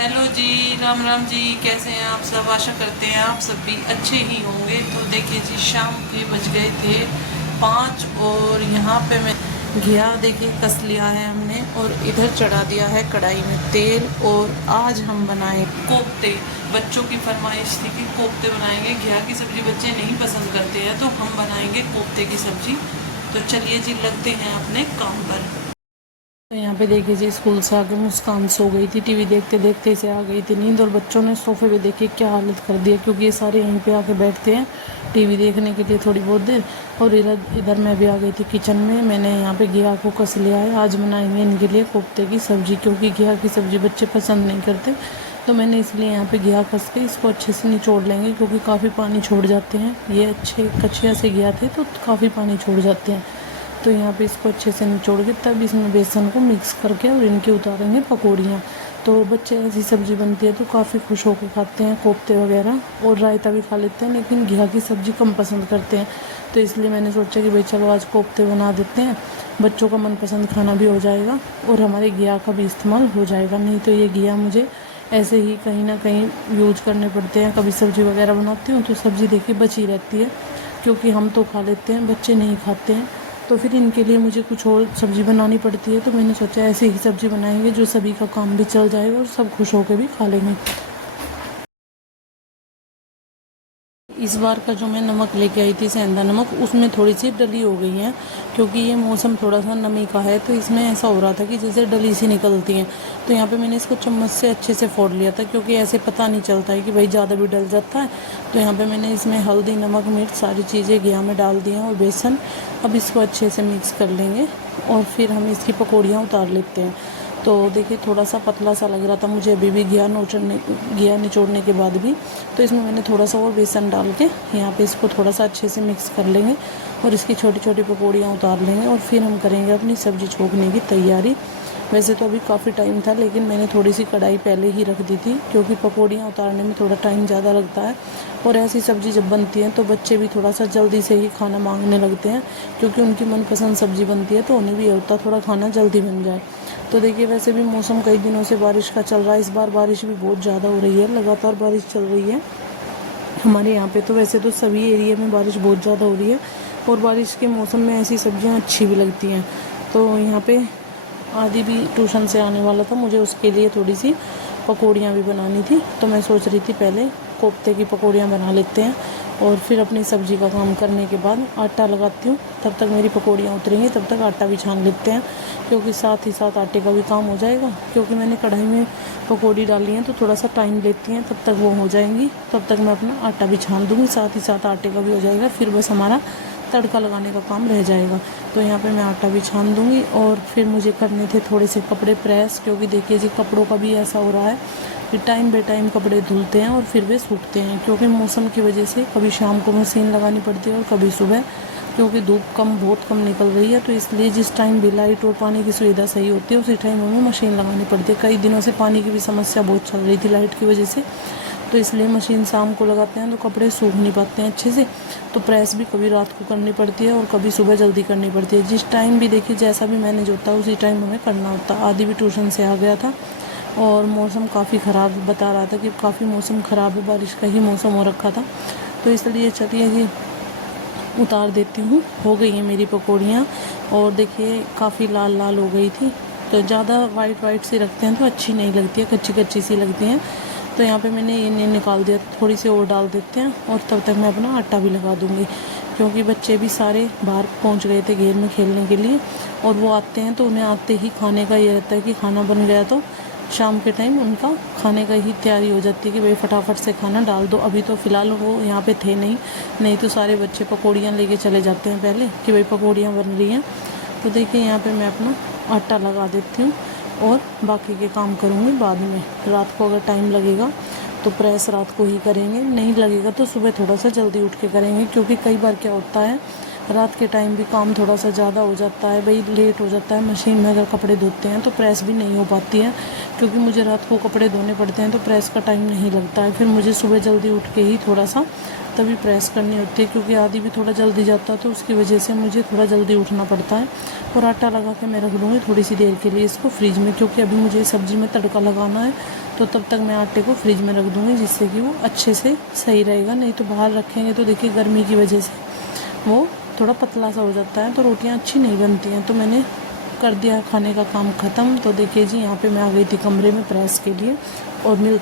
Hello जी, राम राम जी। कैसे हैं आप सब? आशा करते हैं आप सब भी अच्छे ही होंगे। तो देखिए जी, शाम के बज गए थे 5 और यहाँ पे मैं घिया देखिए कस लिया है हमने और इधर चढ़ा दिया है कढ़ाई में तेल। और आज हम बनाए कोफ्ते। बच्चों की फरमाइश थी कि कोफ्ते बनाएंगे। घिया की सब्ज़ी बच्चे नहीं पसंद करते हैं तो हम बनाएंगे कोफ्ते की सब्ज़ी। तो चलिए जी, लगते हैं अपने काम पर। तो यहाँ पे देखिए जी, स्कूल से आके मुस्कान सो गई थी। टीवी देखते देखते से आ गई थी नींद। और बच्चों ने सोफे पे देखिए क्या हालत कर दिया, क्योंकि ये सारे यहीं पे आके बैठते हैं टीवी देखने के लिए थोड़ी बहुत देर। और इधर इधर मैं भी आ गई थी किचन में। मैंने यहाँ पे घिया को कस लिया है। आज बनाएंगे इनके लिए कोफ्ते की सब्ज़ी, क्योंकि घिया की सब्ज़ी बच्चे पसंद नहीं करते। तो मैंने इसलिए यहाँ पे घिया कस के इसको अच्छे से निचोड़ लेंगे, क्योंकि काफ़ी पानी छोड़ जाते हैं। ये अच्छे कचिया से घिया थे तो काफ़ी पानी छोड़ जाते हैं। तो यहाँ पे इसको अच्छे से निचोड़ के तब इसमें बेसन को मिक्स करके और इनकी उतारेंगे पकौड़ियाँ। तो बच्चे ऐसी सब्ज़ी बनती है तो काफ़ी खुश होकर खाते हैं, कोफ्ते वगैरह और रायता भी खा लेते हैं, लेकिन घिया की सब्ज़ी कम पसंद करते हैं। तो इसलिए मैंने सोचा कि भाई चलो आज कोफ्ते बना देते हैं, बच्चों का मनपसंद खाना भी हो जाएगा और हमारे घिया का भी इस्तेमाल हो जाएगा। नहीं तो ये घिया मुझे ऐसे ही कहीं ना कहीं यूज करने पड़ते हैं। कभी सब्ज़ी वगैरह बनाती हूँ तो सब्ज़ी देखिए बची रहती है, क्योंकि हम तो खा लेते हैं, बच्चे नहीं खाते हैं। तो फिर इनके लिए मुझे कुछ और सब्ज़ी बनानी पड़ती है। तो मैंने सोचा ऐसे ही सब्ज़ी बनाएंगे जो सभी का काम भी चल जाएगा और सब खुश होकर भी खा लेंगे। इस बार का जो मैं नमक लेके आई थी, सेंधा नमक, उसमें थोड़ी सी डली हो गई है, क्योंकि ये मौसम थोड़ा सा नमी का है। तो इसमें ऐसा हो रहा था कि जैसे डली सी निकलती हैं। तो यहाँ पे मैंने इसको चम्मच से अच्छे से फोड़ लिया था, क्योंकि ऐसे पता नहीं चलता है कि भाई ज़्यादा भी डल जाता है। तो यहाँ पे मैंने इसमें हल्दी, नमक, मिर्च सारी चीज़ें घिया में डाल दी हैं और बेसन। अब इसको अच्छे से मिक्स कर लेंगे और फिर हम इसकी पकौड़ियाँ उतार लेते हैं। तो देखिए थोड़ा सा पतला सा लग रहा था मुझे अभी भी घिया निचोड़ने के बाद भी। तो इसमें मैंने थोड़ा सा और बेसन डाल के यहाँ पे इसको थोड़ा सा अच्छे से मिक्स कर लेंगे और इसकी छोटी छोटी पकौड़ियाँ उतार लेंगे और फिर हम करेंगे अपनी सब्ज़ी छोंकने की तैयारी। वैसे तो अभी काफ़ी टाइम था, लेकिन मैंने थोड़ी सी कढ़ाई पहले ही रख दी थी, क्योंकि पकौड़ियाँ उतारने में थोड़ा टाइम ज़्यादा लगता है। और ऐसी सब्ज़ी जब बनती है तो बच्चे भी थोड़ा सा जल्दी से ही खाना मांगने लगते हैं, क्योंकि उनकी मनपसंद सब्ज़ी बनती है तो उन्हें भी ये होता है थोड़ा खाना जल्दी बन जाए। तो देखिए वैसे भी मौसम कई दिनों से बारिश का चल रहा है। इस बार बारिश भी बहुत ज़्यादा हो रही है, लगातार बारिश चल रही है हमारे यहाँ पे। तो वैसे तो सभी एरिया में बारिश बहुत ज़्यादा हो रही है और बारिश के मौसम में ऐसी सब्जियाँ अच्छी भी लगती हैं। तो यहाँ पे आदि भी ट्यूशन से आने वाला था, मुझे उसके लिए थोड़ी सी पकौड़ियाँ भी बनानी थी। तो मैं सोच रही थी पहले कोफ्ते की पकौड़ियाँ बना लेते हैं और फिर अपनी सब्ज़ी का काम करने के बाद आटा लगाती हूँ। तब तक मेरी पकौड़ियाँ उतरेंगी, तब तक आटा भी छान लेते हैं, क्योंकि साथ ही साथ आटे का भी काम हो जाएगा। क्योंकि मैंने कढ़ाई में पकौड़ी डाली हैं तो थोड़ा सा टाइम लेती हैं, तब तक वो हो जाएंगी। तब तक मैं अपना आटा भी छान दूँगी, साथ ही साथ आटे का भी हो जाएगा। फिर बस हमारा तड़का लगाने का काम रह जाएगा। तो यहाँ पे मैं आटा भी छान दूँगी और फिर मुझे करने थे थोड़े से कपड़े प्रेस, क्योंकि देखिए जी कपड़ों का भी ऐसा हो रहा है कि टाइम बे टाइम कपड़े धुलते हैं और फिर वे सूखते हैं, क्योंकि मौसम की वजह से कभी शाम को मशीन लगानी पड़ती है और कभी सुबह, क्योंकि धूप बहुत कम निकल रही है। तो इसलिए जिस टाइम भी लाइट और पानी की सुविधा सही होती है उसी टाइम हमें मशीन लगानी पड़ती है। कई दिनों से पानी की भी समस्या बहुत चल रही थी लाइट की वजह से, तो इसलिए मशीन शाम को लगाते हैं तो कपड़े सूख नहीं पाते हैं अच्छे से। तो प्रेस भी कभी रात को करनी पड़ती है और कभी सुबह जल्दी करनी पड़ती है। जिस टाइम भी देखिए जैसा भी मैनेज होता है उसी टाइम हमें करना होता है। आदि भी ट्यूशन से आ गया था और मौसम काफ़ी ख़राब बता रहा था कि काफ़ी मौसम ख़राब है, बारिश का ही मौसम हो रखा था। तो इसलिए चलिए जी उतार देती हूँ। हो गई हैं मेरी पकौड़ियाँ और देखिए काफ़ी लाल लाल हो गई थी। तो ज़्यादा वाइट सी रखते हैं तो अच्छी नहीं लगती है, कच्ची कच्ची सी लगती हैं। तो यहाँ पे मैंने ये निकाल दिया, थोड़ी सी और डाल देते हैं और तब तक मैं अपना आटा भी लगा दूँगी, क्योंकि बच्चे भी सारे बाहर पहुँच गए थे घेर में खेलने के लिए। और वो आते हैं तो उन्हें आते ही खाने का ये रहता है कि खाना बन गया, तो शाम के टाइम उनका खाने का ही तैयारी हो जाती है कि भाई फटाफट से खाना डाल दो। अभी तो फ़िलहाल वो यहाँ पे थे नहीं तो सारे बच्चे पकौड़ियाँ लेके चले जाते हैं पहले कि भाई पकौड़ियाँ बन रही हैं। तो देखिए यहाँ पे मैं अपना आटा लगा देती हूँ और बाकी के काम करूँगी बाद में। रात को अगर टाइम लगेगा तो प्रेस रात को ही करेंगे, नहीं लगेगा तो सुबह थोड़ा सा जल्दी उठ के करेंगे, क्योंकि कई बार क्या होता है रात के टाइम भी काम थोड़ा सा ज़्यादा हो जाता है, भाई लेट हो जाता है। मशीन में अगर कपड़े धोते हैं तो प्रेस भी नहीं हो पाती है, क्योंकि मुझे रात को कपड़े धोने पड़ते हैं तो प्रेस का टाइम नहीं लगता है। फिर मुझे सुबह जल्दी उठ के ही थोड़ा सा तभी प्रेस करनी होती है, क्योंकि आदि भी थोड़ा जल्दी जाता है तो उसकी वजह से मुझे थोड़ा जल्दी उठना पड़ता है। और आटा लगा के मैं रख दूँगी थोड़ी सी देर के लिए इसको फ्रिज में, क्योंकि अभी मुझे सब्ज़ी में तड़का लगाना है, तो तब तक मैं आटे को फ्रिज में रख दूँगी, जिससे कि वो अच्छे से सही रहेगा। नहीं तो बाहर रखेंगे तो देखिए गर्मी की वजह से वो थोड़ा पतला सा हो जाता है तो रोटियां अच्छी नहीं बनती हैं। तो मैंने कर दिया खाने का काम ख़त्म। तो देखिए जी, यहाँ पे मैं आ गई थी कमरे में प्रेस के लिए और मिल